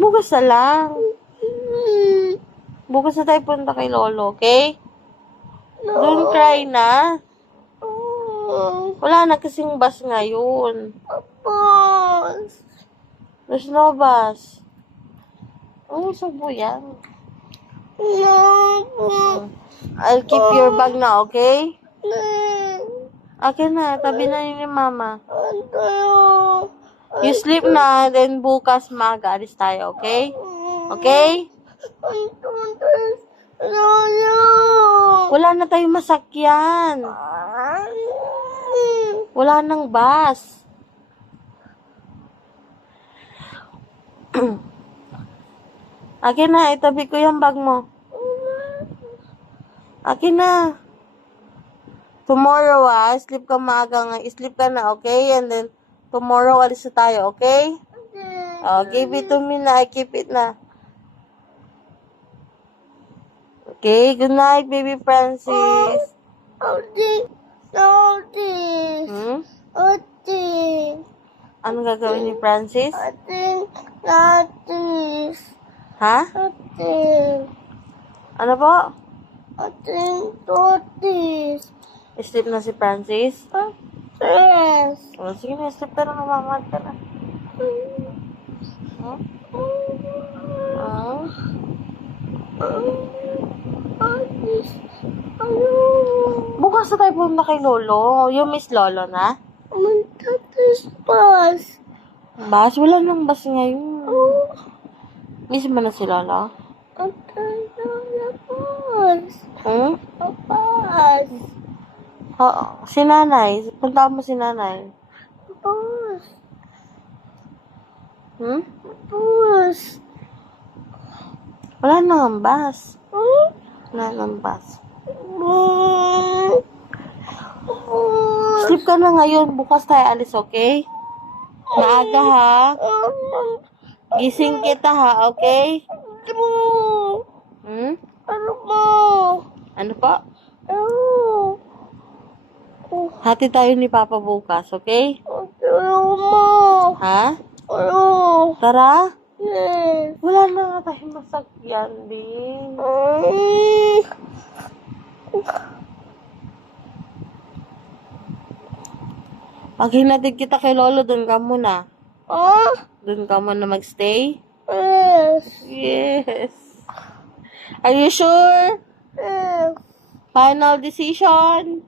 Bukas na lang. Bukas na tayo punta kay Lolo, okay? Don't cry na. Wala na kasing bus ngayon. There's no bus. Oh, subo yan. I'll keep your bag na, okay? Akin na, tabi na ni Mama. You sleep na, then bukas maaga alis tayo, okay? Okay? Wala na tayong masakyan. Wala nang bus. Akin na, itabi ko yung bag mo. Akin na. Tomorrow, sleep ka maaga nga. Sleep ka na, okay? And then, tomorrow, alis na tayo, okay? Oh, give it to me na. I keep it na. Okay, good night, baby Francis. Ano gagawin ni Francis? Ha? Ano po? Sleep na si Francis? Oh, sige na, sleep ka na, mamamad ka na. Huh? Bukas na tayo punta kay Lolo. You miss Lolo na? Bus? Wala nang bus ngayon. Miss mo na si Lolo? Oo. Si Nanay. Punta mo si Nanay. Wala nang bus. Wala nang bus. Sleep ka na ngayon. Bukas tayo alis, okay? Maaga ha. Gising kita ha, okay? Ano po? Hati tayo ni Papa bukas, okay? Ha? Tara? Wala na nga tayong masakyan, din. Pag hinatid kita kay Lolo, dun ka muna. Dun ka muna magstay? Yes. Are you sure? Final decision?